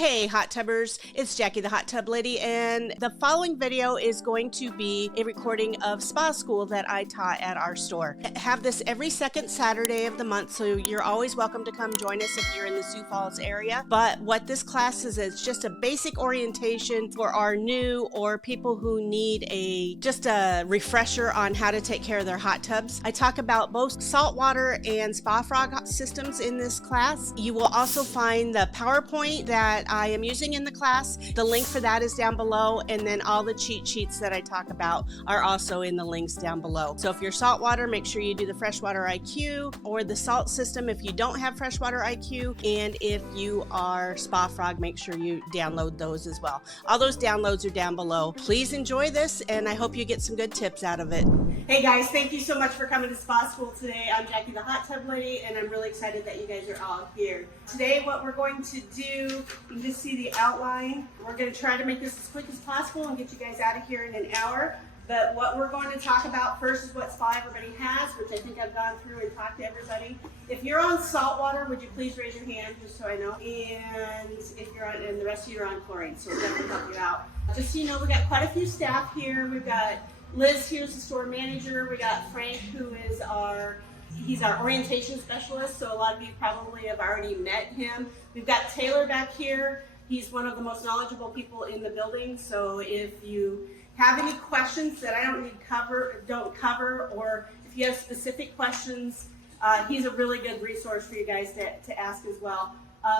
Hey Hot Tubbers, it's Jackie the Hot Tub Lady, and the following video is going to be a recording of spa school that I taught at our store. I have this every second Saturday of the month, so you're always welcome to come join us if you're in the Sioux Falls area. But what this class is just a basic orientation for our new or people who need just a refresher on how to take care of their hot tubs. I talk about both saltwater and spa frog systems in this class. You will also find the PowerPoint that I am using in the class. The link for that is down below, and then all the cheat sheets that I talk about are also in the links down below. So if you're saltwater, make sure you do the Freshwater IQ or the salt system if you don't have Freshwater IQ, and if you are spa frog, make sure you download those as well. All those downloads are down below. Please enjoy this, and I hope you get some good tips out of it. Hey guys, thank you so much for coming to spa school today. I'm Jackie the Hot Tub Lady, and I'm really excited that you guys are all here. Today what we're going to do, you can just see the outline. We're going to try to make this as quick as possible and get you guys out of here in an hour. But what we're going to talk about first is what spa everybody has, which I think I've gone through and talked to everybody. If you're on saltwater, would you please raise your hand, just so I know? And if you're on, and the rest of you are on chlorine, so we'll definitely help you out. Just so you know, we got quite a few staff here. We've got Liz here's the store manager. We got Frank, who is he's our orientation specialist, so a lot of you probably have already met him. We've got Taylor back here. He's one of the most knowledgeable people in the building, so if you have any questions that I don't cover, or if you have specific questions, he's a really good resource for you guys to ask as well.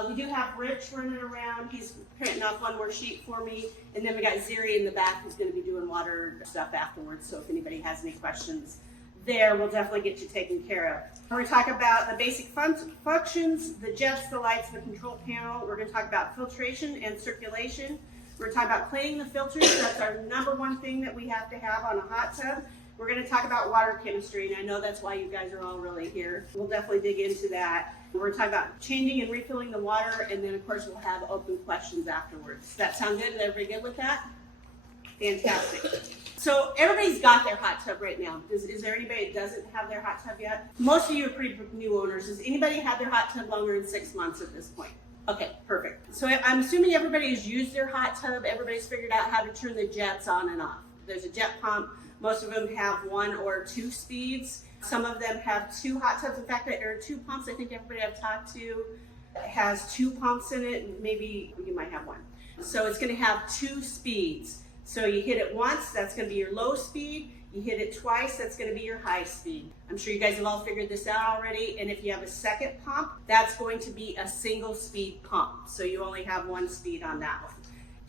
We do have Rich running around. He's printing off one more sheet for me. And then we got Ziri in the back who's going to be doing water stuff afterwards. So if anybody has any questions there, we'll definitely get you taken care of. We're going to talk about the basic functions, the jets, the lights, the control panel. We're going to talk about filtration and circulation. We're going to talk about cleaning the filters. That's our number one thing that we have to have on a hot tub. We're going to talk about water chemistry, and I know that's why you guys are all really here. We'll definitely dig into that. We're going to talk about changing and refilling the water, and then of course we'll have open questions afterwards. Does that sound good? Is everybody good with that? Fantastic. So everybody's got their hot tub right now. Is there anybody that doesn't have their hot tub yet? Most of you are pretty new owners. Does anybody have their hot tub longer than 6 months at this point? Okay, perfect. So I'm assuming everybody has used their hot tub. Everybody's figured out how to turn the jets on and off. There's a jet pump. Most of them have 1 or 2 speeds. Some of them have 2 hot tubs. In fact, there are 2 pumps. I think everybody I've talked to has 2 pumps in it. Maybe you might have 1. So it's going to have 2 speeds. So you hit it once, that's going to be your low speed. You hit it twice, that's going to be your high speed. I'm sure you guys have all figured this out already. And if you have a second pump, that's going to be a single speed pump. So you only have 1 speed on that one.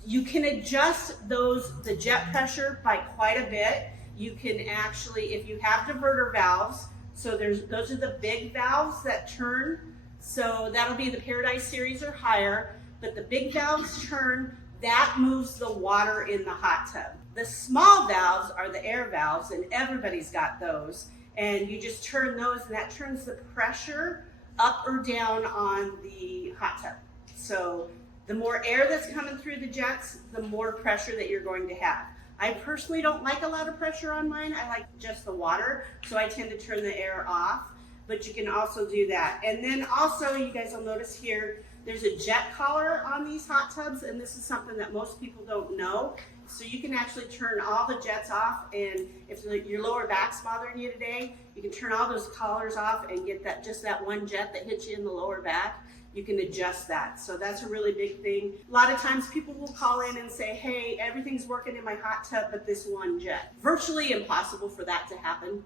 You can adjust the jet pressure by quite a bit. You can actually, if you have diverter valves, so those are the big valves that turn. So that'll be the Paradise series or higher, but the big valves turn, that moves the water in the hot tub. The small valves are the air valves, and everybody's got those. And you just turn those, and that turns the pressure up or down on the hot tub. So the more air that's coming through the jets, the more pressure that you're going to have. I personally don't like a lot of pressure on mine. I like just the water, so I tend to turn the air off, but you can also do that. And then also, you guys will notice here, there's a jet collar on these hot tubs, and this is something that most people don't know. So you can actually turn all the jets off, and if your lower back's bothering you today, you can turn all those collars off and get just that one jet that hits you in the lower back. You can adjust that. So that's a really big thing. A lot of times people will call in and say, hey, everything's working in my hot tub, but this one jet. Virtually impossible for that to happen.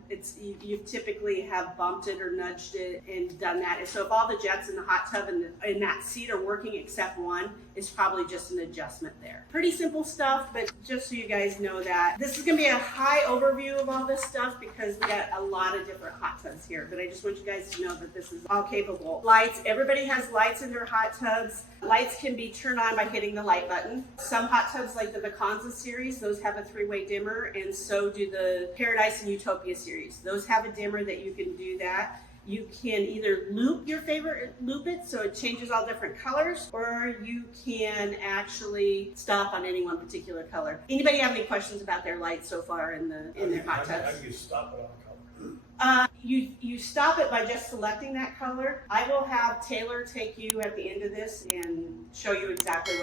You typically have bumped it or nudged it and done that. And so if all the jets in the hot tub and in that seat are working except one, it's probably just an adjustment there. Pretty simple stuff, but just so you guys know that. This is gonna be a high overview of all this stuff because we got a lot of different hot tubs here, but I just want you guys to know that this is all capable. Lights, everybody has lights in their hot tubs. Lights can be turned on by hitting the light button. Some hot tubs, like the Vacanza series, those have a 3-way dimmer, and so do the Paradise and Utopia series. Those have a dimmer that you can do that. You can either loop it so it changes all different colors, or you can actually stop on any one particular color. Anybody have any questions about their lights so far in their hot tubs? How do you stop it on color? You stop it by just selecting that color. I will have Taylor take you at the end of this and show you exactly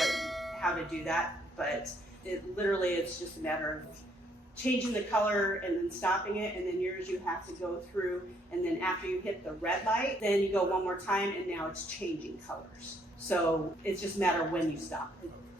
how to do that, but it's just a matter of changing the color and then stopping it, and then yours you have to go through, and then after you hit the red light, then you go one more time, and now it's changing colors. So it's just a matter of when you stop.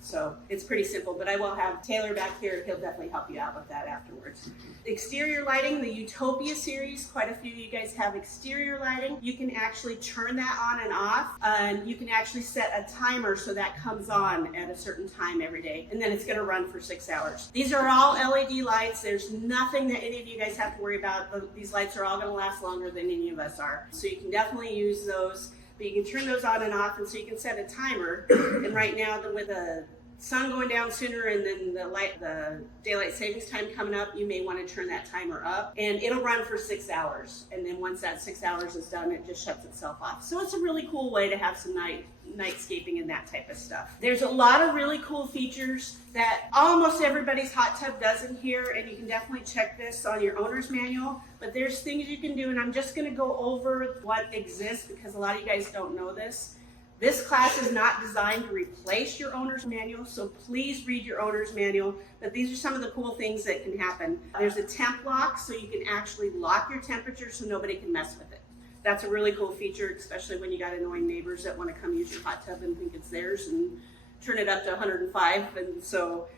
So it's pretty simple, but I will have Taylor back here. He'll definitely help you out with that afterwards. Exterior lighting, the Utopia series, quite a few of you guys have exterior lighting. You can actually turn that on and off, and you can actually set a timer so that comes on at a certain time every day, and then it's gonna run for 6 hours. These are all LED lights. There's nothing that any of you guys have to worry about. These lights are all gonna last longer than any of us are. So you can definitely use those. But you can turn those on and off, and so you can set a timer. And right now, with the sun going down sooner and then the daylight savings time coming up, you may want to turn that timer up, and it'll run for 6 hours. And then once that 6 hours is done, it just shuts itself off. So it's a really cool way to have some nightscaping and that type of stuff. There's a lot of really cool features that almost everybody's hot tub does in here, and you can definitely check this on your owner's manual. But there's things you can do, and I'm just going to go over what exists because a lot of you guys don't know this. This class is not designed to replace your owner's manual, so please read your owner's manual. But these are some of the cool things that can happen. There's a temp lock, so you can actually lock your temperature so nobody can mess with it. That's a really cool feature, especially when you got annoying neighbors that want to come use your hot tub and think it's theirs and turn it up to 105. And so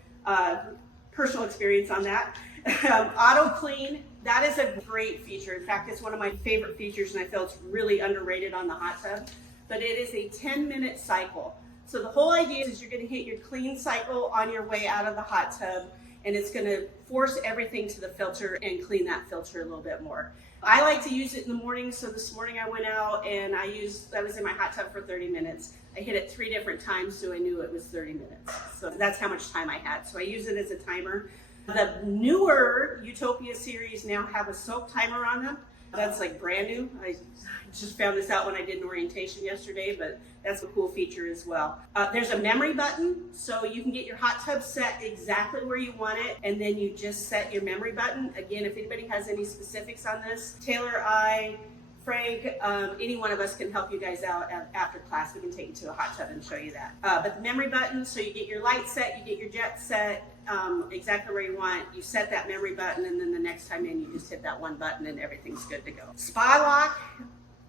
personal experience on that. Auto clean, that is a great feature. In fact, it's one of my favorite features, and I feel it's really underrated on the hot tub. But it is a 10-minute cycle. So the whole idea is you're going to hit your clean cycle on your way out of the hot tub, and it's going to force everything to the filter and clean that filter a little bit more. I like to use it in the morning, so this morning I went out and I was in my hot tub for 30 minutes. I hit it 3 different times, so I knew it was 30 minutes. So that's how much time I had. So I use it as a timer. The newer Utopia series now have a soap timer on them. That's like brand new. I just found this out when I did an orientation yesterday, but that's a cool feature as well. There's a memory button, so you can get your hot tub set exactly where you want it, and then you just set your memory button. Again, if anybody has any specifics on this, Taylor, Frank, any one of us can help you guys out after class. We can take you to a hot tub and show you that. But the memory button, so you get your light set, you get your jet set, exactly where you want. You set that memory button, and then the next time in, you just hit that one button and everything's good to go. Spa lock,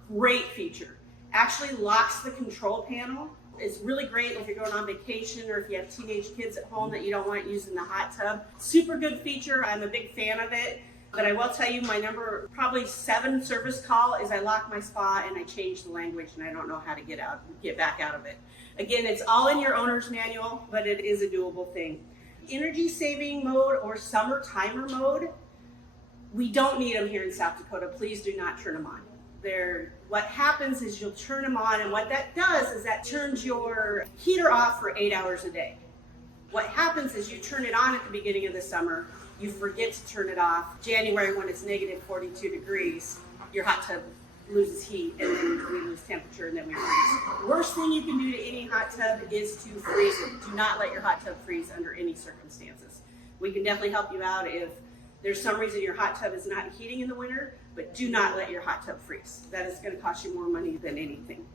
great feature. Actually locks the control panel. It's really great if you're going on vacation or if you have teenage kids at home that you don't want using the hot tub. Super good feature. I'm a big fan of it. But I will tell you, my number, probably 7 service call is I lock my spa and I change the language and I don't know how to get back out of it. Again, it's all in your owner's manual, but it is a doable thing. Energy saving mode or summer timer mode, we don't need them here in South Dakota. Please do not turn them on. What happens is you'll turn them on, and what that does is that turns your heater off for 8 hours a day. What happens is you turn it on at the beginning of the summer, you forget to turn it off. January, when it's negative 42 degrees, your hot tub loses heat, and then we lose temperature, and then we freeze. Worst thing you can do to any hot tub is to freeze it. Do not let your hot tub freeze under any circumstances. We can definitely help you out if there's some reason your hot tub is not heating in the winter, but do not let your hot tub freeze. That is going to cost you more money than anything.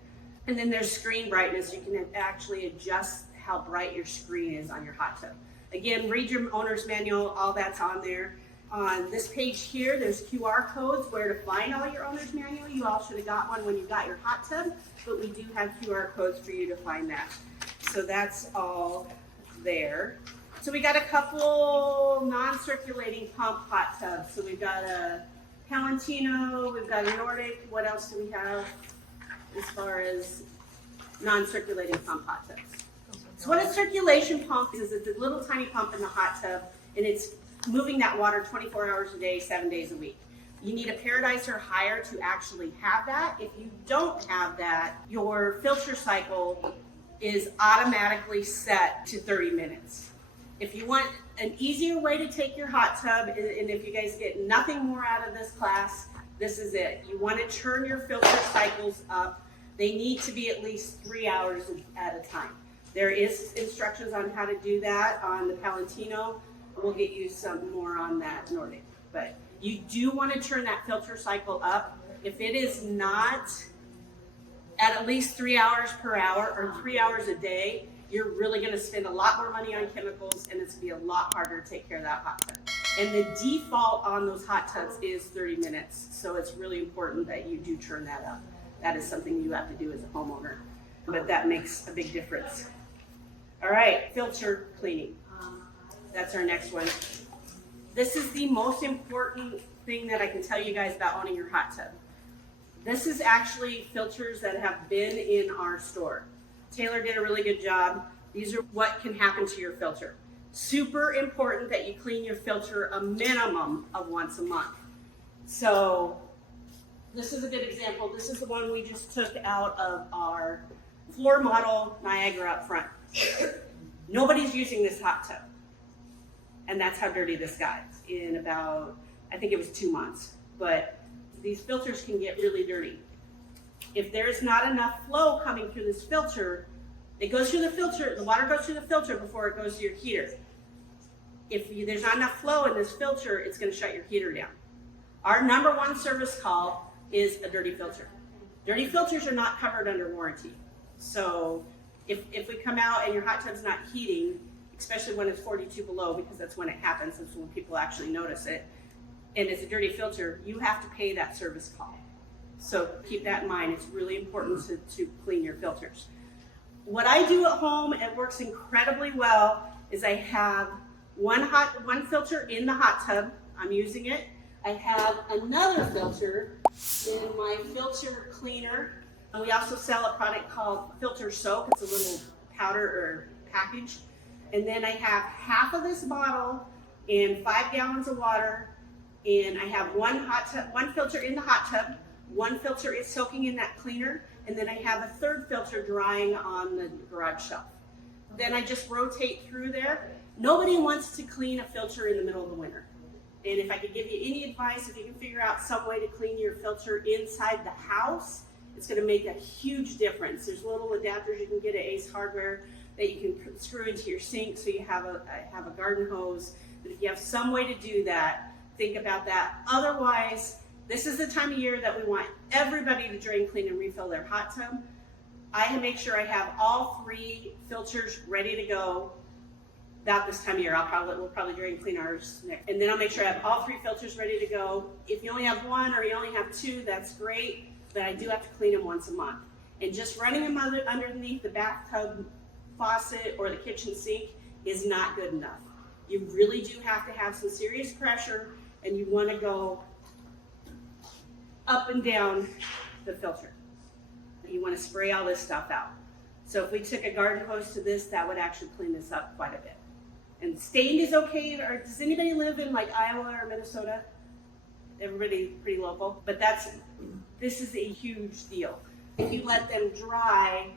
And then there's screen brightness. You can actually adjust how bright your screen is on your hot tub. Again, read your owner's manual, all that's on there. On this page here, there's QR codes where to find all your owner's manual. You all should have got one when you got your hot tub, but we do have QR codes for you to find that. So that's all there. So we got a couple non-circulating pump hot tubs. So we've got a Palantino, we've got a Nordic. What else do we have as far as non-circulating pump hot tubs? So what a circulation pump is, it's a little tiny pump in the hot tub, and it's moving that water 24 hours a day, 7 days a week. You need a Paradise or higher to actually have that. If you don't have that, your filter cycle is automatically set to 30 minutes. If you want an easier way to take your hot tub, and if you guys get nothing more out of this class, this is it. You want to turn your filter cycles up. They need to be at least 3 hours at a time. There is instructions on how to do that on the Palantino. We'll get you some more on that Nordic. But you do want to turn that filter cycle up. if it is not at least 3 hours per hour or 3 hours a day, you're really going to spend a lot more money on chemicals, and it's going to be a lot harder to take care of that hot tub. And the default on those hot tubs is 30 minutes. So it's really important that you do turn that up. That is something you have to do as a homeowner, but that makes a big difference. All right, filter cleaning. That's our next one. This is the most important thing that I can tell you guys about owning your hot tub. This is actually filters that have been in our store. Taylor did a really good job. These are what can happen to your filter. Super important that you clean your filter a minimum of once a month. So this is a good example. This is the one we just took out of our floor model Niagara up front. Nobody's using this hot tub. And that's how dirty this got in about, I think it was 2 months. But these filters can get really dirty. If there's not enough flow coming through this filter, it goes through the filter, the water goes through the filter before it goes to your heater. There's not enough flow in this filter, it's going to shut your heater down. Our number one service call is a dirty filter. Dirty filters are not covered under warranty. So if we come out and your hot tub's not heating, especially when it's 42 below, because that's when it happens, that's when people actually notice it, and it's a dirty filter, you have to pay that service call. So keep that in mind. It's really important to clean your filters. What I do at home, it works incredibly well, is I have one filter in the hot tub. I'm using it. I have another filter in my filter cleaner. And we also sell a product called filter soap. It's a little powder or package. And then I have half of this bottle in 5 gallons of water. And I have one filter in the hot tub. One filter is soaking in that cleaner, and then I have a third filter drying on the garage shelf. Then I just rotate through there. Nobody wants to clean a filter in the middle of the winter. And if I could give you any advice, if you can figure out some way to clean your filter inside the house, it's going to make a huge difference. There's little adapters you can get at Ace Hardware that you can screw into your sink so you have a garden hose. But if you have some way to do that, think about that. Otherwise, this is the time of year that we want everybody to drain, clean, and refill their hot tub. I make sure I have all 3 filters ready to go about this time of year. We'll probably drain, clean ours next. And then I'll make sure I have all 3 filters ready to go. If you only have 1 or you only have 2, that's great, but I do have to clean them once a month. And just running them underneath the bathtub faucet or the kitchen sink is not good enough. You really do have to have some serious pressure, and you want to go up and down the filter. You want to spray all this stuff out. So if we took a garden hose to this, that would actually clean this up quite a bit. And stained is okay. Or does anybody live in like Iowa or Minnesota? Everybody pretty local. But this is a huge deal. If you let them dry,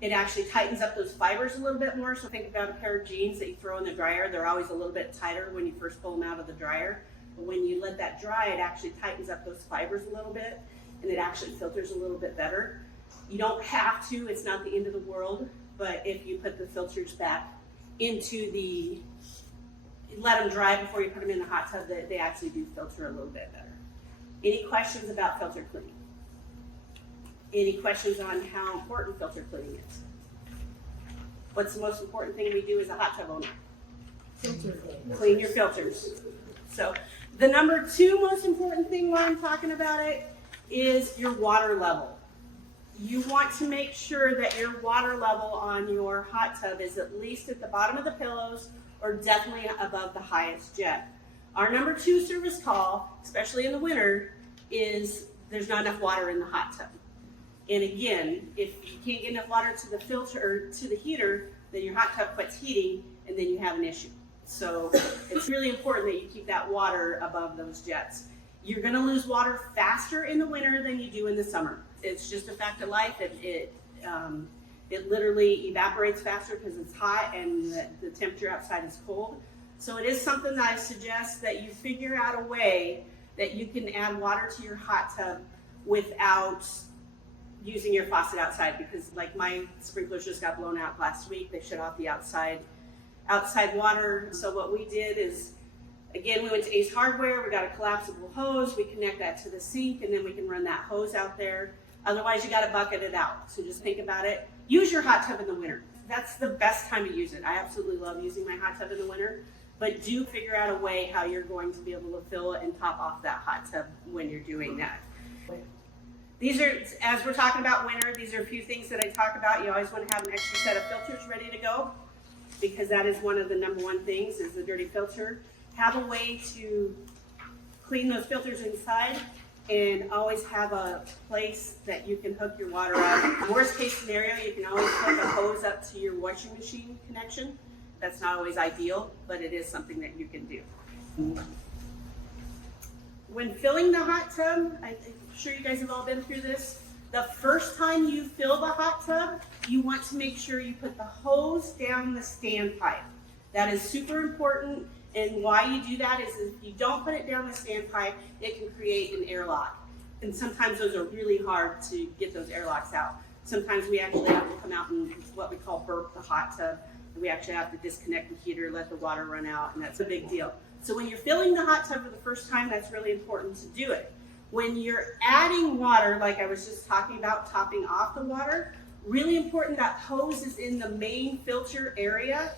it actually tightens up those fibers a little bit more. So think about a pair of jeans that you throw in the dryer. They're always a little bit tighter when you first pull them out of the dryer. But when you let that dry, it actually tightens up those fibers a little bit, and it actually filters a little bit better. You don't have to, it's not the end of the world, but if you put the filters back into let them dry before you put them in the hot tub, they actually do filter a little bit better. Any questions about filter cleaning? Any questions on how important filter cleaning is? What's the most important thing we do as a hot tub owner? Filter clean your filters. So the number 2 most important thing while I'm talking about it is your water level. You want to make sure that your water level on your hot tub is at least at the bottom of the pillows or definitely above the highest jet. Our number 2 service call, especially in the winter, is there's not enough water in the hot tub. And again, if you can't get enough water to the filter or to the heater, then your hot tub quits heating and then you have an issue. So it's really important that you keep that water above those jets. You're going to lose water faster in the winter than you do in the summer. It's just a fact of life. It literally evaporates faster because it's hot and the temperature outside is cold. So it is something that I suggest that you figure out a way that you can add water to your hot tub without using your faucet outside, because like my sprinklers just got blown out last week. They shut off the outside water. So what we did is Again, we went to Ace Hardware, we got a collapsible hose, we connect that to the sink, and then we can run that hose out there. Otherwise, you gotta bucket it out. So just think about it. Use your hot tub in the winter. That's the best time to use it. I absolutely love using my hot tub in the winter, but do figure out a way how you're going to be able to fill and top off that hot tub when you're doing that. These are, as we're talking about winter, these are a few things that I talk about. You always want to have an extra set of filters ready to go, because that is one of the #1 things is the dirty filter. Have a way to clean those filters inside, and always have a place that you can hook your water up. Worst case scenario, you can always hook a hose up to your washing machine connection. That's not always ideal, but it is something that you can do. When filling the hot tub, I'm sure you guys have all been through this. The first time you fill the hot tub, you want to make sure you put the hose down the standpipe. That is super important. And why you do that is if you don't put it down the standpipe, it can create an airlock. And sometimes those are really hard to get those airlocks out. Sometimes we actually have to come out and what we call burp the hot tub. And we actually have to disconnect the heater, let the water run out, and that's a big deal. So when you're filling the hot tub for the first time, that's really important to do it. When you're adding water, like I was just talking about topping off the water, really important that hose is in the main filter area,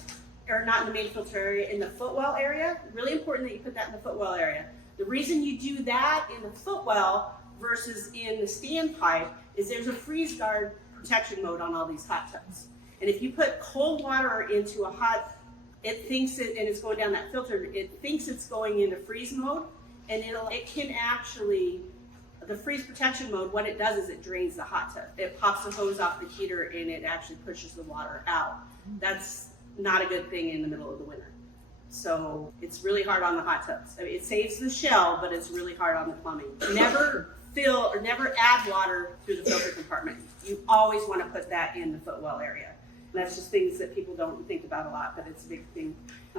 or not in the main filter area, in the footwell area. Really important that you put that in the footwell area. The reason you do that in the footwell versus in the standpipe is there's a freeze guard protection mode on all these hot tubs. And if you put cold water into a hot, it thinks it, and it's going down that filter, it thinks it's going into freeze mode, and it can actually, the freeze protection mode, what it does is it drains the hot tub. It pops the hose off the heater and it actually pushes the water out. That's not a good thing in the middle of the winter. So it's really hard on the hot tubs. I mean, it saves the shell, but it's really hard on the plumbing. Never fill or never add water through the filter compartment. You always want to put that in the footwell area. And that's just things that people don't think about a lot, but it's a big thing.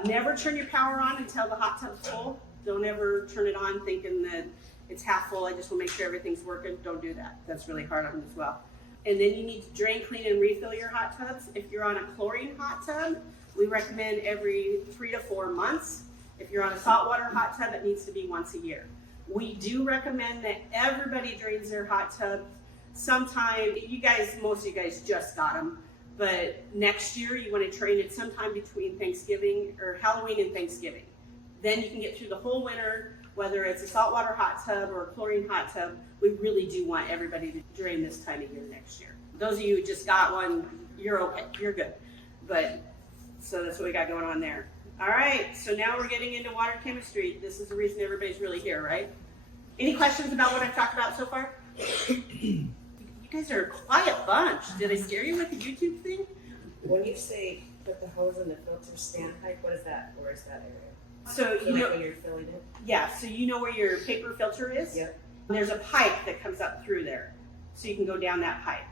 Never turn your power on until the hot tub's full. Don't ever turn it on thinking that it's half full. I just want to make sure everything's working. Don't do that. That's really hard on them as well. And then you need to drain, clean, and refill your hot tubs. If you're on a chlorine hot tub, we recommend every 3 to 4 months. If you're on a saltwater hot tub, it needs to be once a year. We do recommend that everybody drains their hot tub sometime. Most of you guys just got them, but next year you want to drain it sometime between Thanksgiving or Halloween and Thanksgiving. Then you can get through the whole winter, whether it's a saltwater hot tub or a chlorine hot tub. We really do want everybody to drain this time of year next year. Those of you who just got one, you're okay, you're good. But so that's what we got going on there. All right, so now we're getting into water chemistry. This is the reason everybody's really here, right? Any questions about what I've talked about so far? You guys are a quiet bunch. Did I scare you with the YouTube thing? When you say put the hose in the filter standpipe, what is that? Where is that area? So you know when you're filling it? Yeah, so you know where your paper filter is? Yep. And there's a pipe that comes up through there. So you can go down that pipe.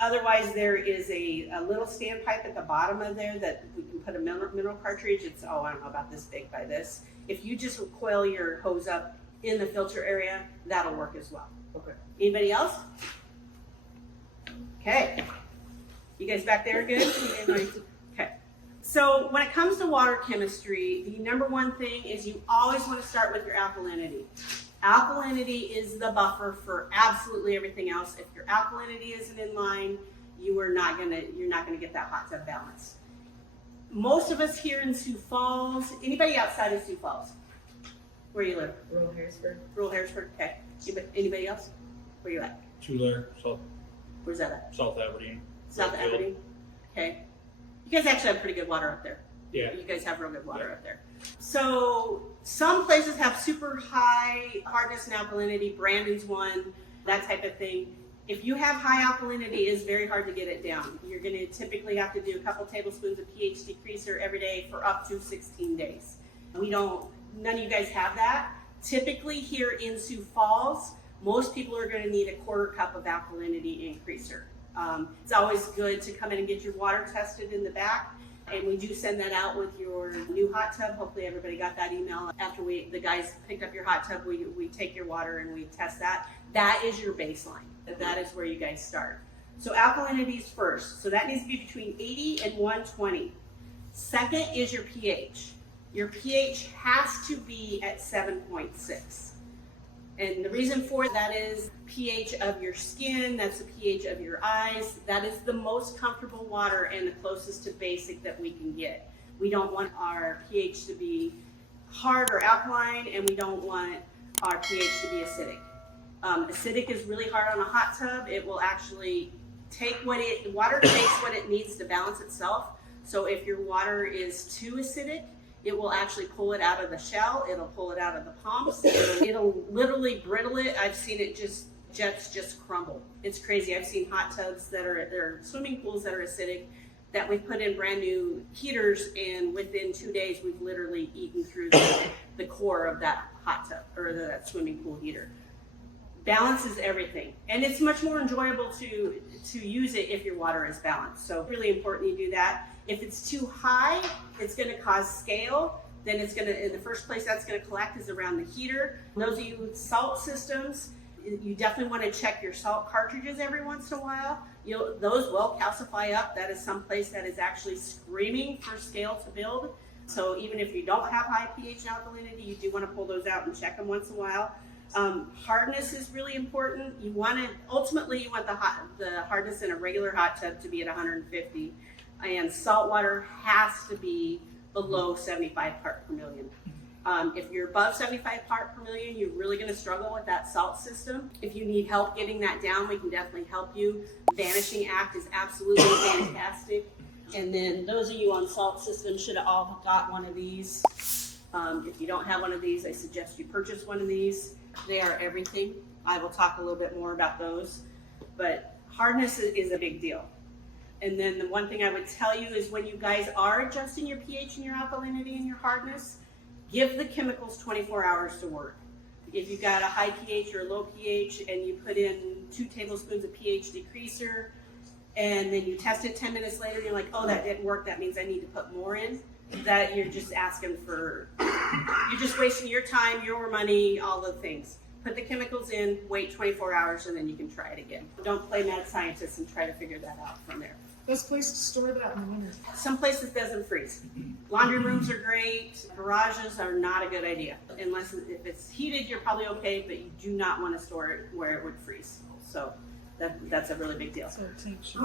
Otherwise, there is a little standpipe at the bottom of there that we can put a mineral cartridge. It's, I don't know, about this big by this. If you just coil your hose up in the filter area, that'll work as well. Okay. Anybody else? Okay. You guys back there good? Okay. So when it comes to water chemistry, the #1 thing is you always want to start with your alkalinity. Alkalinity is the buffer for absolutely everything else. If your alkalinity isn't in line, you're not gonna get that hot tub balance. Most of us here in Sioux Falls, anybody outside of Sioux Falls? Where you live? Rural Harrisburg. Rural Harrisburg, okay. Anybody else? Where you at? Tulare, Where's that at? South Aberdeen. South Redfield. Aberdeen? Okay. You guys actually have pretty good water up there. Yeah. You guys have real good water up there. So some places have super high hardness and alkalinity. Brandon's one, that type of thing. If you have high alkalinity, it's very hard to get it down. You're going to typically have to do a couple tablespoons of pH decreaser every day for up to 16 days. None of you guys have that. Typically here in Sioux Falls, most people are going to need a 1/4 cup of alkalinity increaser. It's always good to come in and get your water tested in the back. And we do send that out with your new hot tub. Hopefully everybody got that email. After the guys picked up your hot tub, we take your water and we test that. That is your baseline. That is where you guys start. So alkalinity is first. So that needs to be between 80 and 120. Second is your pH. your pH has to be at 7.6. And the reason for that is pH of your skin, that's the pH of your eyes. That is the most comfortable water and the closest to basic that we can get. We don't want our pH to be hard or alkaline, and we don't want our pH to be acidic. Acidic is really hard on a hot tub. It will actually take water takes what it needs to balance itself. So if your water is too acidic, it will actually pull it out of the shell. It'll pull it out of the pumps. It'll literally brittle it. I've seen it jets just crumble. It's crazy. I've seen hot tubs that are swimming pools that are acidic that we've put in brand new heaters, and within 2 days we've literally eaten through the core of that hot tub or that swimming pool heater. Balance is everything, and it's much more enjoyable to use it if your water is balanced. So really important you do that. If it's too high, it's going to cause scale. Then it's going to, in the first place that's going to collect is around the heater. Those of you with salt systems, you definitely want to check your salt cartridges every once in a while. Those will calcify up. That is someplace that is actually screaming for scale to build. So even if you don't have high pH and alkalinity, you do want to pull those out and check them once in a while. Hardness is really important. Ultimately you want the hardness in a regular hot tub to be at 150, and salt water has to be below 75 part per million. If you're above 75 part per million, you're really going to struggle with that salt system. If you need help getting that down, we can definitely help you. Vanishing Act is absolutely fantastic. And then those of you on salt systems should have all got one of these. If you don't have one of these, I suggest you purchase one of these. They are everything. I will talk a little bit more about those, but hardness is a big deal. And then the one thing I would tell you is when you guys are adjusting your pH and your alkalinity and your hardness, give the chemicals 24 hours to work. If you've got a high pH or a low pH and you put in 2 tablespoons of pH decreaser and then you test it 10 minutes later and you're like, oh, that didn't work, that means I need to put more in, that you're just you're just wasting your time, your money, all the things. Put the chemicals in, wait 24 hours, and then you can try it again. Don't play mad scientist and try to figure that out from there. Best place to store that in the winter. Some places doesn't freeze. Laundry rooms are great. Garages are not a good idea. Unless if it's heated, you're probably okay, but you do not want to store it where it would freeze. So that's a really big deal. So it takes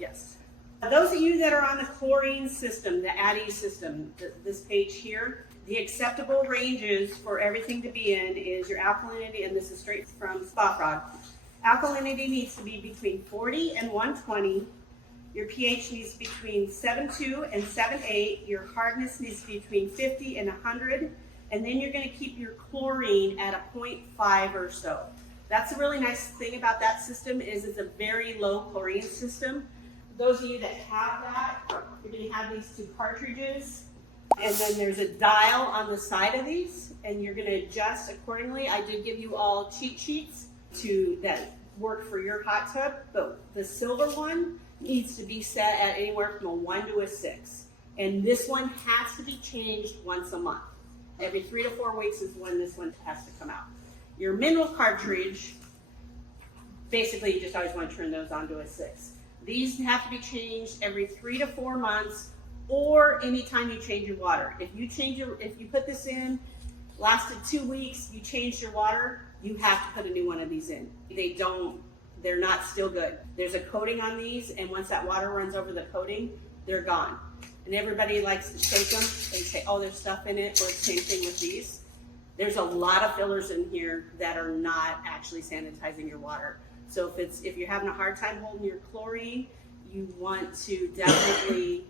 Yes. Those of you that are on the chlorine system, the ADDI system, this page here, the acceptable ranges for everything to be in is your alkalinity, and this is straight from Spa Frog. Alkalinity needs to be between 40 and 120. Your pH needs to be between 7.2 and 7.8. Your hardness needs to be between 50 and 100. And then you're going to keep your chlorine at a 0.5 or so. That's a really nice thing about that system is it's a very low chlorine system. Those of you that have that, you're going to have these 2 cartridges. And then there's a dial on the side of these, and you're going to adjust accordingly. I did give you all cheat sheets that work for your hot tub, but the silver one needs to be set at anywhere from a 1 to a 6. And this one has to be changed once a month. Every 3 to 4 weeks is when this one has to come out. Your mineral cartridge, basically you just always want to turn those on to a 6. These have to be changed every 3 to 4 months or anytime you change your water. If you put this in, lasted 2 weeks, you changed your water, you have to put a new one of these in. They're not still good. There's a coating on these, and once that water runs over the coating, they're gone. And everybody likes to shake them and say, oh, there's stuff in it, or the same thing with these. There's a lot of fillers in here that are not actually sanitizing your water. So if you're having a hard time holding your chlorine, you want to definitely,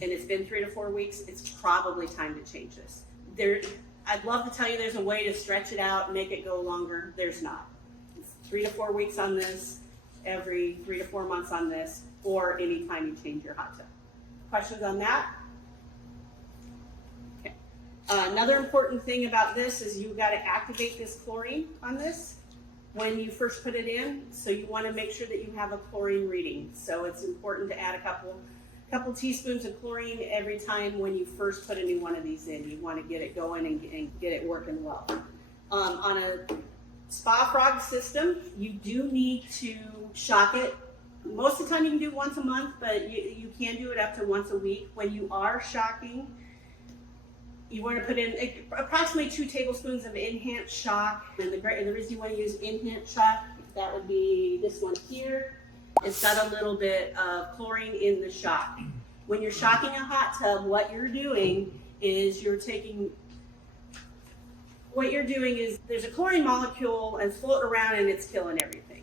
and it's been 3 to 4 weeks, it's probably time to change this. I'd love to tell you there's a way to stretch it out and make it go longer. There's not. It's 3 to 4 weeks on this, every 3 to 4 months on this, or anytime you change your hot tub. Questions on that? Okay. Another important thing about this is you've got to activate this chlorine on this when you first put it in. So you want to make sure that you have a chlorine reading. So it's important to add a couple teaspoons of chlorine every time when you first put a new one of these in. You want to get it going and get it working well. On a Spa Frog system, you do need to shock it. Most of the time you can do once a month, but you can do it up to once a week. When you are shocking, You want to put in approximately 2 tablespoons of enhanced shock. And the reason you want to use enhanced shock, that would be this one here. It's got a little bit of chlorine in the shock. When you're shocking a hot tub, what you're doing is there's a chlorine molecule and floating around and it's killing everything.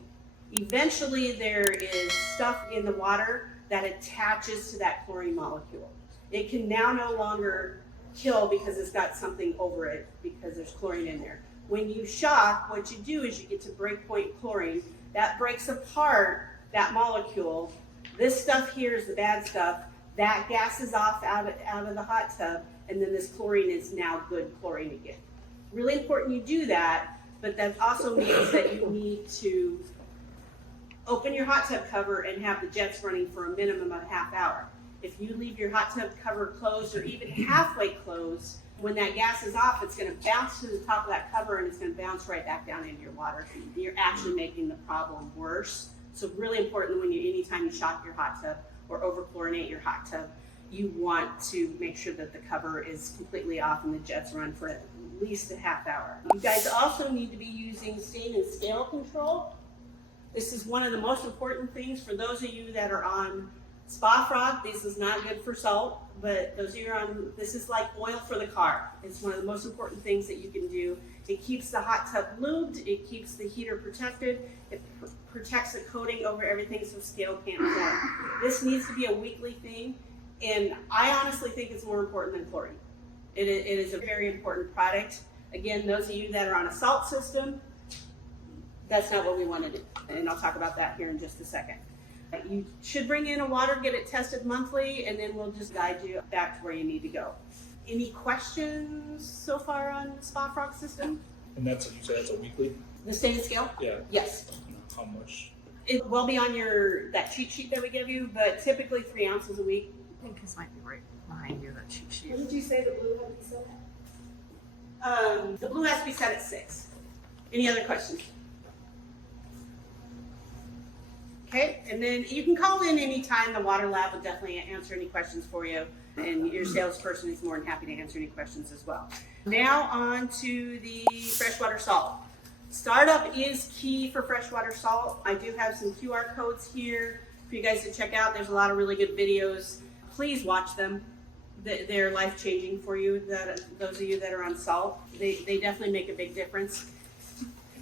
Eventually there is stuff in the water that attaches to that chlorine molecule. It can now no longer kill because it's got something over it because there's chlorine in there. When you shock, what you do is you get to breakpoint chlorine. That breaks apart that molecule. This stuff here is the bad stuff. That gases off out of the hot tub, and then this chlorine is now good chlorine again. Really important you do that, but that also means that you need to open your hot tub cover and have the jets running for a minimum of a half hour. If you leave your hot tub cover closed or even halfway closed, when that gas is off, it's going to bounce to the top of that cover and it's going to bounce right back down into your water. You're actually making the problem worse. So really important anytime you shock your hot tub or over-chlorinate your hot tub, you want to make sure that the cover is completely off and the jets run for at least a half hour. You guys also need to be using stain and scale control. This is one of the most important things for those of you that are on spa frog. This is not good for salt, but those of you on, this is like oil for the car. It's one of the most important things that you can do. It keeps the hot tub lubed, it keeps the heater protected, it protects the coating over everything so scale can't form. This needs to be a weekly thing, and I honestly think it's more important than chlorine. It is a very important product. Again, those of you that are on a salt system, that's not what we want to do, and I'll talk about that here in just a second. You should bring in a water, get it tested monthly, and then we'll just guide you back to where you need to go. Any questions so far on the Spa Frog system? And that's, you said that's a weekly? The stain and scale? Yeah. Yes. How much? It will be on that cheat sheet that we give you, but typically 3 ounces a week. I think this might be right behind you, that cheat sheet. What did you say the blue had to be set at? The blue has to be set at 6. Any other questions? Okay, and then you can call in anytime. The water lab will definitely answer any questions for you, and your salesperson is more than happy to answer any questions as well. Now on to the freshwater salt. Startup is key for freshwater salt. I do have some QR codes here for you guys to check out. There's a lot of really good videos. Please watch them. They're life-changing for you, those of you that are on salt. They definitely make a big difference.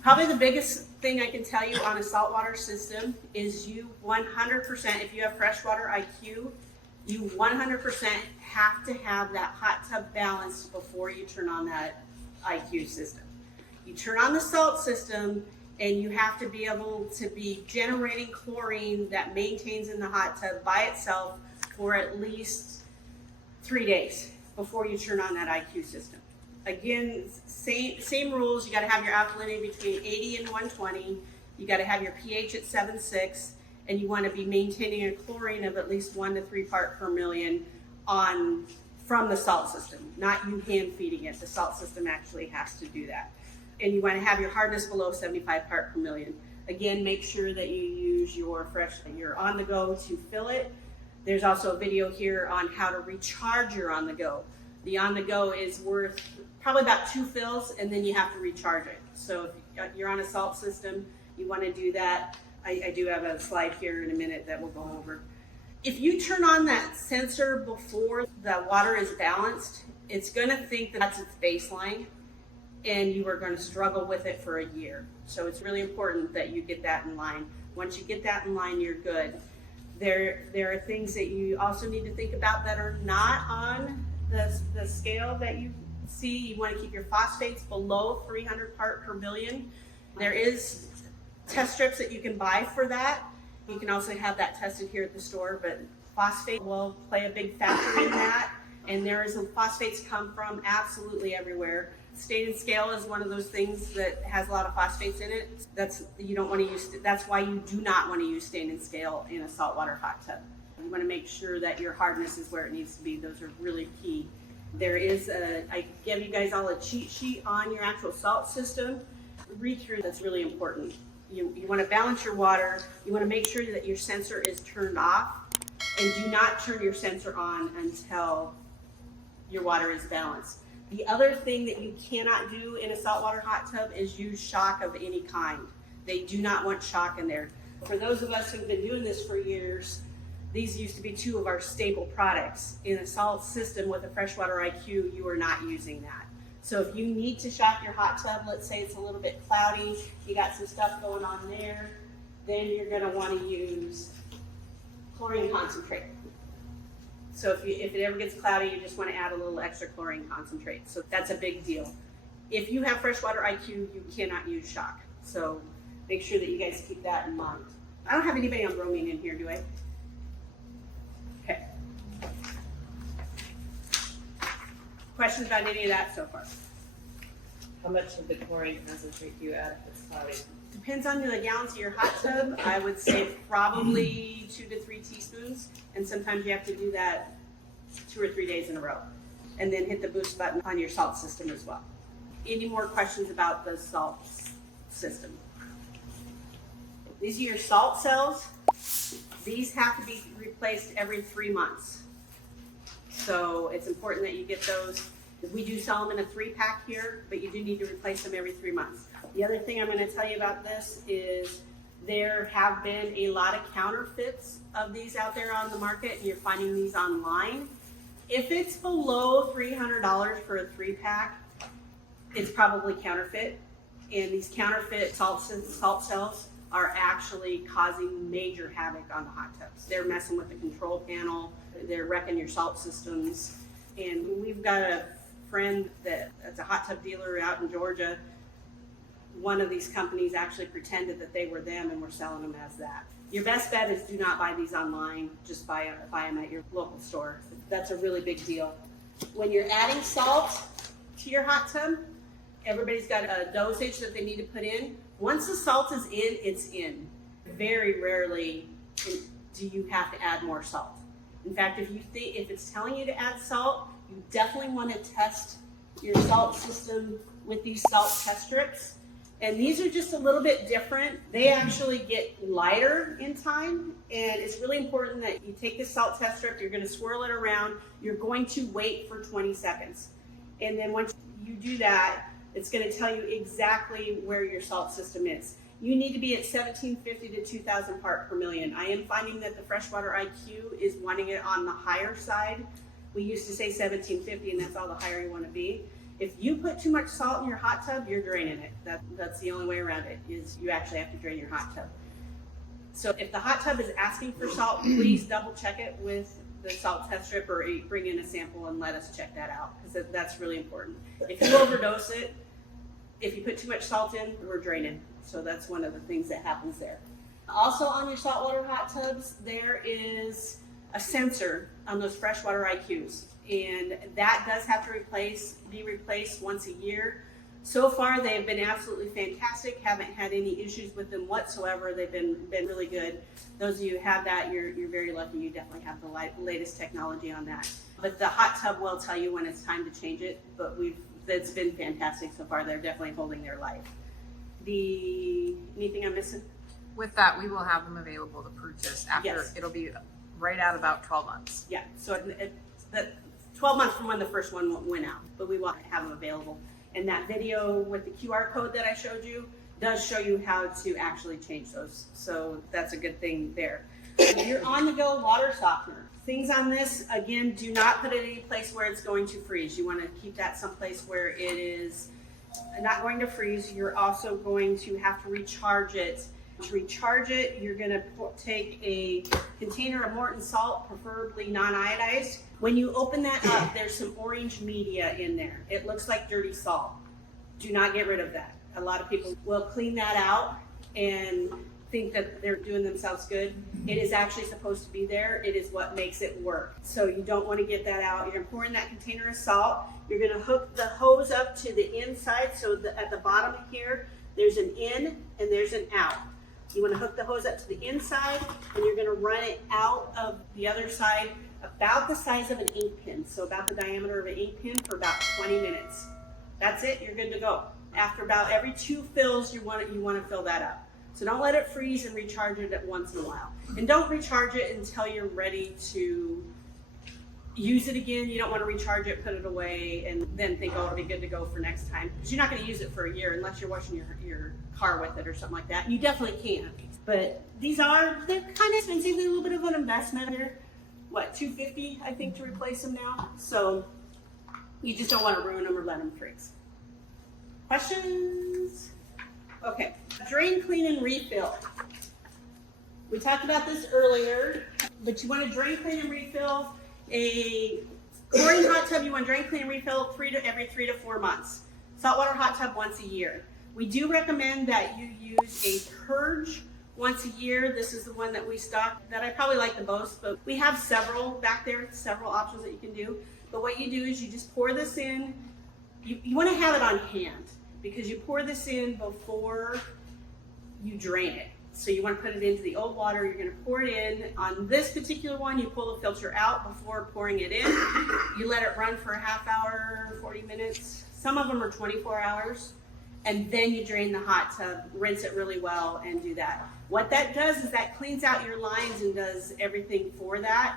Probably the biggest thing I can tell you on a saltwater system is you 100%, if you have Freshwater IQ, you 100% have to have that hot tub balanced before you turn on that IQ system. You turn on the salt system and you have to be able to be generating chlorine that maintains in the hot tub by itself for at least 3 days before you turn on that IQ system. Again, same rules. You got to have your alkalinity between 80 and 120. You got to have your pH at 7.6, and you want to be maintaining a chlorine of at least 1 to 3 parts per million from the salt system, not you hand feeding it. The salt system actually has to do that. And you want to have your hardness below 75 parts per million. Again, make sure that you use your on the go to fill it. There's also a video here on how to recharge your on the go. The on the go is worth probably about 2 fills, and then you have to recharge it. So if you're on a salt system, you want to do that. I do have a slide here in a minute that we'll go over. If you turn on that sensor before the water is balanced, it's going to think that that's its baseline, and you are going to struggle with it for a year. So it's really important that you get that in line. Once you get that in line, you're good. There are things that you also need to think about that are not on the scale that you see. You want to keep your phosphates below 300 parts per billion. There is test strips that you can buy for that. You can also have that tested here at the store, but phosphate will play a big factor in that. And phosphates come from absolutely everywhere. Stain and scale is one of those things that has a lot of phosphates in it. That's why you do not want to use stain and scale in a saltwater hot tub. You want to make sure that your hardness is where it needs to be. Those are really key. I give you guys all a cheat sheet on your actual salt system. Read through, that's really important. You want to balance your water. You want to make sure that your sensor is turned off, and do not turn your sensor on until your water is balanced. The other thing that you cannot do in a saltwater hot tub is use shock of any kind. They do not want shock in there. For those of us who've been doing this for years, these used to be two of our staple products. In a salt system with a Freshwater IQ, you are not using that. So if you need to shock your hot tub, let's say it's a little bit cloudy, you got some stuff going on there, then you're gonna wanna use chlorine concentrate. So if it ever gets cloudy, you just want to add a little extra chlorine concentrate. So that's a big deal. If you have Freshwater IQ, you cannot use shock. So make sure that you guys keep that in mind. I don't have anybody on bromine in here, do I? Okay. Questions about any of that so far? How much of the chlorine concentrate do you add if it's cloudy? Depends on the gallons of your hot tub. I would say probably 2 to 3 teaspoons. And sometimes you have to do that 2 or 3 days in a row. And then hit the boost button on your salt system as well. Any more questions about the salt system? These are your salt cells. These have to be replaced every 3 months. So it's important that you get those. We do sell them in a 3-pack here, but you do need to replace them every 3 months. The other thing I'm going to tell you about this is there have been a lot of counterfeits of these out there on the market, and you're finding these online. If it's below $300 for a 3-pack, it's probably counterfeit. And these counterfeit salt cells are actually causing major havoc on the hot tubs. They're messing with the control panel. They're wrecking your salt systems. And we've got a friend that's a hot tub dealer out in Georgia. One of these companies actually pretended that they were them and were selling them as that. Your best bet is do not buy these online, just buy them at your local store. That's a really big deal. When you're adding salt to your hot tub, everybody's got a dosage that they need to put in. Once the salt is in, it's in. Very rarely do you have to add more salt. In fact, if it's telling you to add salt, you definitely want to test your salt system with these salt test strips. And these are just a little bit different. They actually get lighter in time, and it's really important that you take this salt test strip, you're gonna swirl it around, you're going to wait for 20 seconds. And then once you do that, it's gonna tell you exactly where your salt system is. You need to be at 1750 to 2000 part per million. I am finding that the Freshwater IQ is wanting it on the higher side. We used to say 1750, and that's all the higher you wanna be. If you put too much salt in your hot tub, you're draining it. That's the only way around it, is you actually have to drain your hot tub. So if the hot tub is asking for salt, please double check it with the salt test strip, or bring in a sample and let us check that out, because that's really important. If you overdose it, if you put too much salt in, we're draining. So that's one of the things that happens there. Also on your saltwater hot tubs, there is a sensor on those Freshwater IQs. And that does have to be replaced once a year. So far, they've been absolutely fantastic. Haven't had any issues with them whatsoever. They've been really good. Those of you who have that, you're very lucky. You definitely have the latest technology on that. But the hot tub will tell you when it's time to change it. But it's been fantastic so far. They're definitely holding their life. Anything I'm missing? With that, we will have them available to purchase after. Yes. It'll be right at about 12 months. Yeah. So that 12 months from when the first one went out, but we want to have them available. And that video with the QR code that I showed you does show you how to actually change those. So that's a good thing there. Your on-the-go water softener. Things on this, again, do not put it in any place where it's going to freeze. You want to keep that someplace where it is not going to freeze. You're also going to have to recharge it. To recharge it, you're going to take a container of Morton salt, preferably non-iodized. When you open that up, there's some orange media in there. It looks like dirty salt. Do not get rid of that. A lot of people will clean that out and think that they're doing themselves good. It is actually supposed to be there. It is what makes it work. So you don't want to get that out. You're going to pour in that container of salt. You're going to hook the hose up to the inside. So at the bottom here, there's an in and there's an out. You want to hook the hose up to the inside, and you're going to run it out of the other side about the size of an ink pen, so about the diameter of an ink pen, for about 20 minutes. That's it, you're good to go. After about every 2 fills, you want to fill that up. So don't let it freeze, and recharge it once in a while. And don't recharge it until you're ready to use it again. You don't want to recharge it, put it away, and then think, oh, it'll be good to go for next time. Because you're not going to use it for a year unless you're washing your car with it or something like that. You definitely can. But they're kind of expensive. They're a little bit of an investment. They're, what, $250, I think, to replace them now. So you just don't want to ruin them or let them freeze. Questions? Okay. Drain, clean, and refill. We talked about this earlier, but you want to drain, clean, and refill. A chlorine hot tub, you want to drain, clean, and refill every 3 to 4 months. Saltwater hot tub once a year. We do recommend that you use a purge once a year. This is the one that we stock that I probably like the most, but we have several back there, several options that you can do. But what you do is you just pour this in. You want to have it on hand because you pour this in before you drain it. So you want to put it into the old water, you're going to pour it in. On this particular one, you pull the filter out before pouring it in. You let it run for a half hour, 40 minutes. Some of them are 24 hours. And then you drain the hot tub, rinse it really well, and do that. What that does is that cleans out your lines and does everything for that.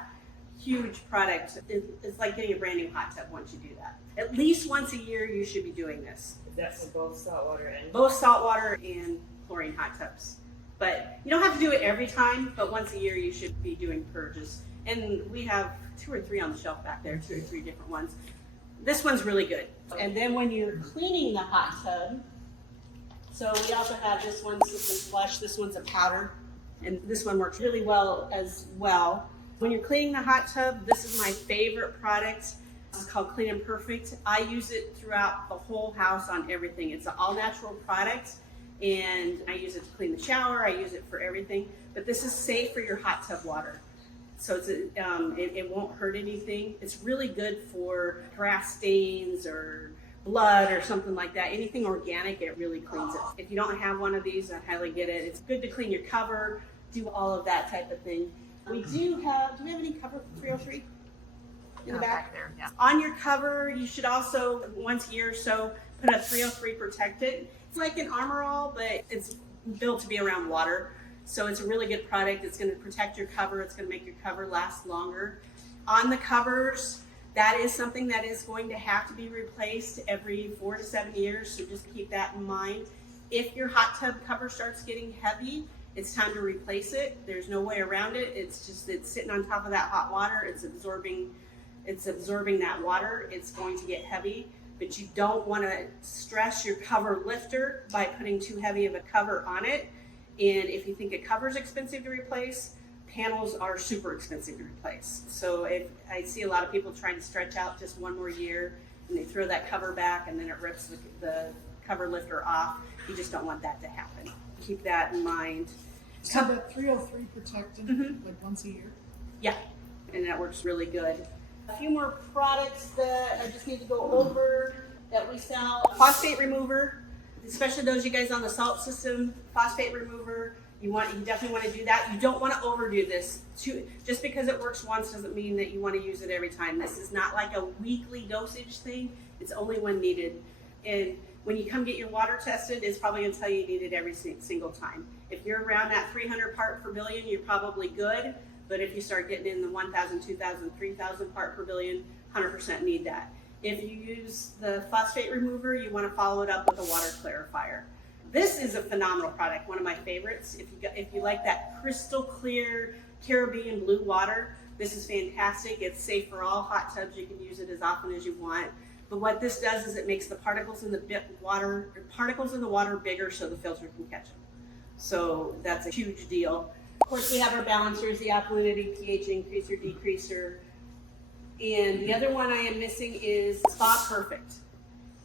Huge product. It's like getting a brand new hot tub once you do that. At least once a year, you should be doing this. Is that for both saltwater and? Both saltwater and chlorine hot tubs. But you don't have to do it every time, but once a year you should be doing purges. And we have 2 or 3 on the shelf back there, 2 or 3 different ones. This one's really good. And then when you're cleaning the hot tub, so we also have this one system flush. This one's a powder, and this one works really well as well. When you're cleaning the hot tub, this is my favorite product. It's called Clean and Perfect. I use it throughout the whole house on everything. It's an all-natural product. And I use it to clean the shower. I use it for everything. But this is safe for your hot tub water. So it won't hurt anything. It's really good for grass stains or blood or something like that. Anything organic, it really cleans it. If you don't have one of these, I highly get it. It's good to clean your cover, do all of that type of thing. Do we have any cover 303 in the back? There, yeah. On your cover, you should also, once a year or so, put a 303 protectant. It's like an Armor All, but it's built to be around water. So it's a really good product. It's going to protect your cover. It's going to make your cover last longer. On the covers, that is something that is going to have to be replaced every 4 to 7 years. So just keep that in mind. If your hot tub cover starts getting heavy, it's time to replace it. There's no way around it. It's sitting on top of that hot water. It's absorbing that water. It's going to get heavy. But you don't want to stress your cover lifter by putting too heavy of a cover on it. And if you think a cover is expensive to replace, panels are super expensive to replace. So I see a lot of people trying to stretch out just 1 more year, and they throw that cover back, and then it rips the cover lifter off. You just don't want that to happen. Keep that in mind. So the 303 protectant, like once a year? Yeah, and that works really good. A few more products that I just need to go over that we sell. Phosphate remover, especially those you guys on the salt system. Phosphate remover, you definitely want to do that. You don't want to overdo this. Just because it works once doesn't mean that you want to use it every time. This is not like a weekly dosage thing. It's only when needed. And when you come get your water tested, it's probably going to tell you need it every single time. If you're around that 300 part per billion, you're probably good. But if you start getting in the 1,000, 2,000, 3,000 part per billion, 100% need that. If you use the phosphate remover, you want to follow it up with a water clarifier. This is a phenomenal product, one of my favorites. If you like that crystal clear Caribbean blue water, this is fantastic. It's safe for all hot tubs. You can use it as often as you want. But what this does is it makes the particles in the water bigger so the filter can catch them. So that's a huge deal. Of course, we have our balancers, the alkalinity, pH increaser, decreaser. And the other one I am missing is Spa Perfect.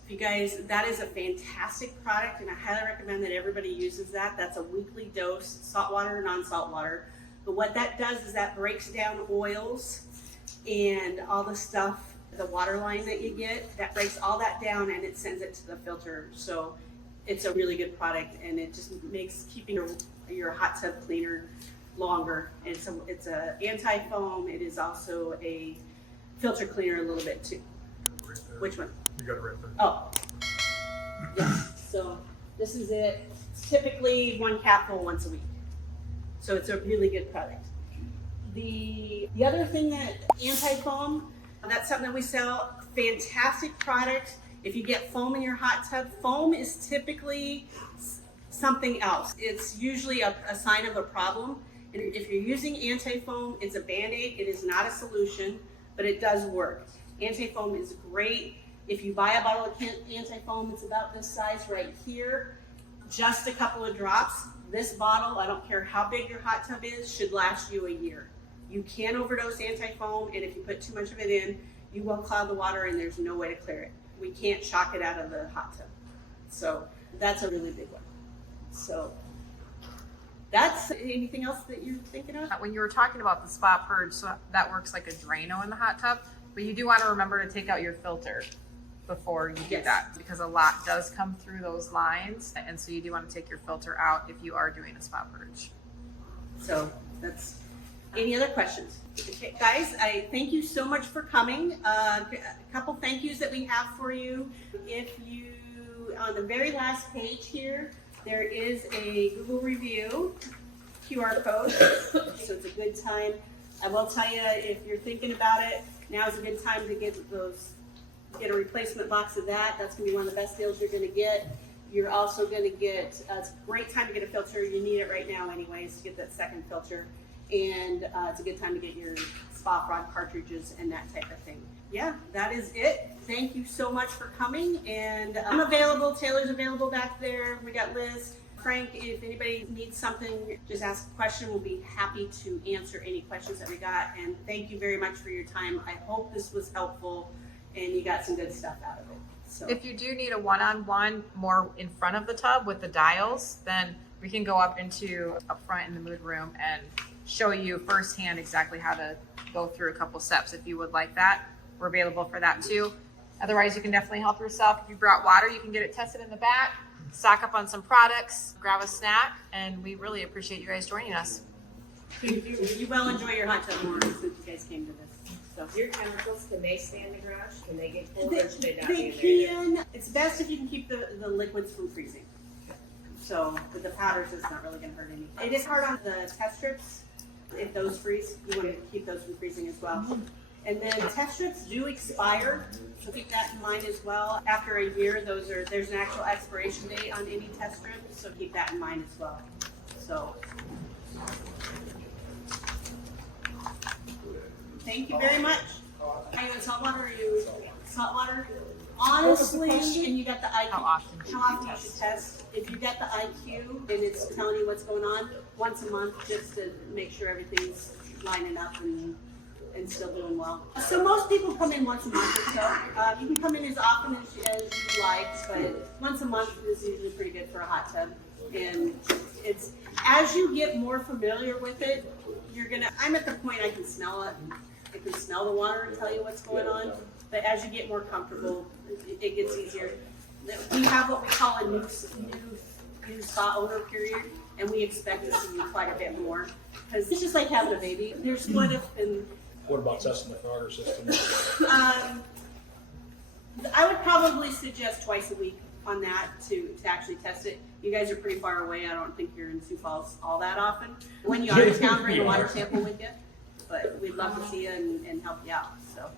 If you guys, that is a fantastic product, and I highly recommend that everybody uses that. That's a weekly dose, saltwater, non-salt water. But what that does is that breaks down oils and all the stuff, the water line that you get, that breaks all that down and it sends it to the filter. So it's a really good product, and it just makes keeping your hot tub cleaner longer. And so it's a anti-foam. It is also a filter cleaner a little bit too. Right there. Which one? You got it right there. Oh, yes. So this is it. It's typically 1 capful once a week. So it's a really good product. The other thing that anti-foam, That's something that we sell. Fantastic product. If you get foam in your hot tub, foam is typically something else. It's usually a sign of a problem. And if you're using anti-foam, it's a Band-Aid. It is not a solution, but it does work. Anti-foam is great. If you buy a bottle of anti-foam, it's about this size right here. Just a couple of drops. This bottle, I don't care how big your hot tub is, should last you a year. You can overdose anti-foam, and if you put too much of it in, you will cloud the water and there's no way to clear it. We can't shock it out of the hot tub. So that's a really big one. So that's anything else that you're thinking of? When you were talking about the spa purge, so that works like a Drano in the hot tub, but you do want to remember to take out your filter before you do Yes. that, because a lot does come through those lines, and so you do want to take your filter out if you are doing a spa purge. So that's, any other questions? Okay, guys, I thank you so much for coming. A couple thank yous that we have for you. If you, on the very last page here, there is a Google review QR code, so it's a good time. I will tell you, if you're thinking about it, now is a good time to get a replacement box of that. That's gonna be one of the best deals you're gonna get. You're also gonna get, it's a great time to get a filter. You need it right now anyways to get that second filter. And it's a good time to get your spa frog cartridges and that type of thing. Yeah, that is it. Thank you so much for coming. And I'm available. Taylor's available back there. We got Liz. Frank, if anybody needs something, just ask a question. We'll be happy to answer any questions that we got. And thank you very much for your time. I hope this was helpful and you got some good stuff out of it. So If you do need a one-on-one more in front of the tub with the dials, then we can go up front in the mood room and show you firsthand exactly how to go through a couple steps. If you would like that, we're available for that too. Otherwise, you can definitely help yourself. If you brought water, you can get it tested in the back, stock up on some products, grab a snack, and we really appreciate you guys joining us. you will enjoy your hot tub more since you guys came to this. So Your chemicals, can they stay in the garage? Can they get cold or should they not they be in there? can. It's best if you can keep the liquids from freezing. So with the powders, it's not really going to hurt anything. It is hard on the test strips. If those freeze, you want to keep those from freezing as well. And then test strips do expire, so keep that in mind as well. After a year, there's an actual expiration date on any test strip, so keep that in mind as well. So thank you very much. Are you in saltwater or are you saltwater? Honestly, and you got the IQ. How often You should test. If you got the IQ and it's telling you what's going on, once a month, just to make sure everything's lining up and still doing well. So most people come in once a month or so. You can come in as often as you like, but once a month is usually pretty good for a hot tub. And it's, as you get more familiar with it, I'm at the point I can smell it. I can smell the water and tell you what's going on. But as you get more comfortable, it gets easier. We have what we call a new spa owner period, and we expect to see you quite a bit more. Because it's just like having a baby. There's what if and What about testing the frogger system? I would probably suggest twice a week on that to actually test it. You guys are pretty far away. I don't think you're in Sioux Falls all that often. When you are in town, bring a water sample with you. But we'd love to see you and help you out. So.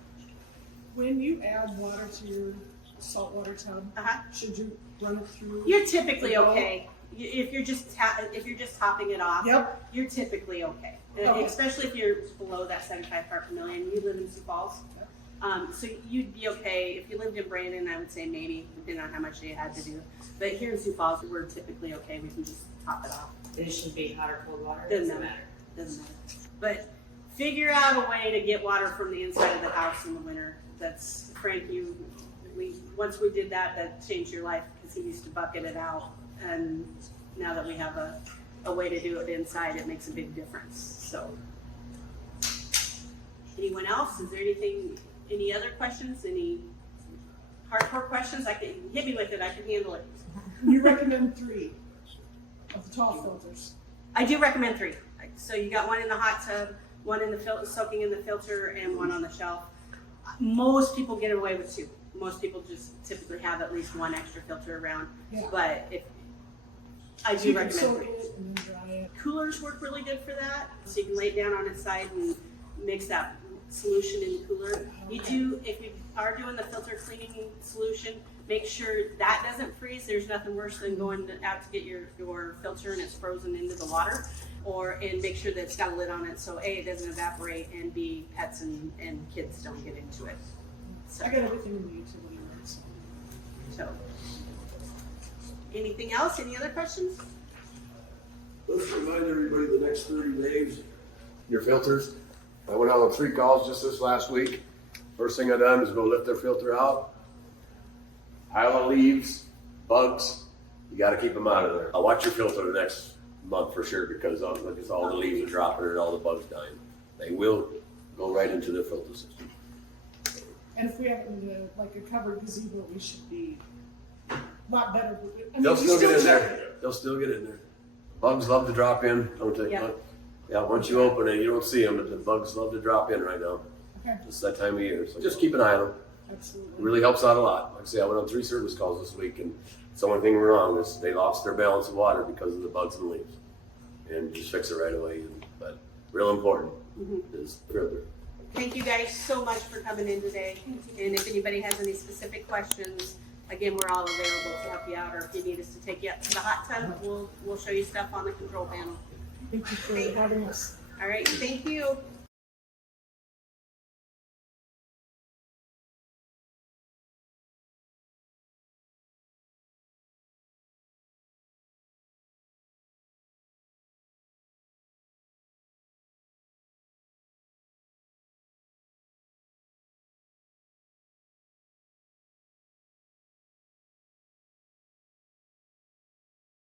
When you add water to your saltwater tub, should you run it through? You're typically okay. If you're just topping it off, Yep. you're typically okay. Okay. Especially if you're below that 75 part per million. You live in Sioux Falls, so you'd be okay. If you lived in Brandon, I would say maybe, depending on how much you had to do. But here in Sioux Falls, we're typically okay. We can just top it off. It shouldn't be hot or cold water. Doesn't matter. But figure out a way to get water from the inside of the house in the winter. That's Frank. Once we did that, that changed your life because he used to bucket it out, and now that we have a way to do it inside, it makes a big difference. So, anyone else? Is there any other questions? Any hardcore questions? I can hit me with it. I can handle it. You recommend 3 of the tall filters. I do recommend 3. So you got one in the hot tub, one in the soaking in the filter, and one on the shelf. Most people get away with 2. Most people just typically have at least one extra filter around. Yeah. But I So do you can recommend soak 3. it and then dry it. Coolers work really good for that. So you can lay it down on its side and mix that solution in the cooler. You do, if you are doing the filter cleaning solution, make sure that doesn't freeze. There's nothing worse than going out to get your filter and it's frozen into the water. And make sure that it's got a lid on it so A, it doesn't evaporate, and B, pets and kids don't get into it. So, I got everything in the utility room, so. Anything else? Any other questions? Let's remind everybody the next 30 days, your filters. I went out on 3 calls just this last week. First thing I done is go lift their filter out. Pile of leaves, bugs, you gotta keep them out of there. I'll watch your filter the next month for sure because all the leaves are dropping and all the bugs dying. They will go right into the filter system. And if we have it in like a covered gazebo, we should be a lot better. I mean, They'll we still get in check there. it. They'll still get in there. Bugs love to drop in. Don't take Yeah. Yeah, once you open it, you don't see them, but the bugs love to drop in right now. Okay, It's that time of year. So just keep an eye on them. It absolutely. really helps out a lot. Like I say, I went on 3 service calls this week, and it's the only thing wrong is they lost their balance of water because of the bugs and leaves. And just fix it right away. But real important is filter. Thank you guys so much for coming in today. And if anybody has any specific questions, again, we're all available to help you out, or if you need us to take you up to the hot tub, we'll show you stuff on the control panel. Thank you for having us. All right, thank you.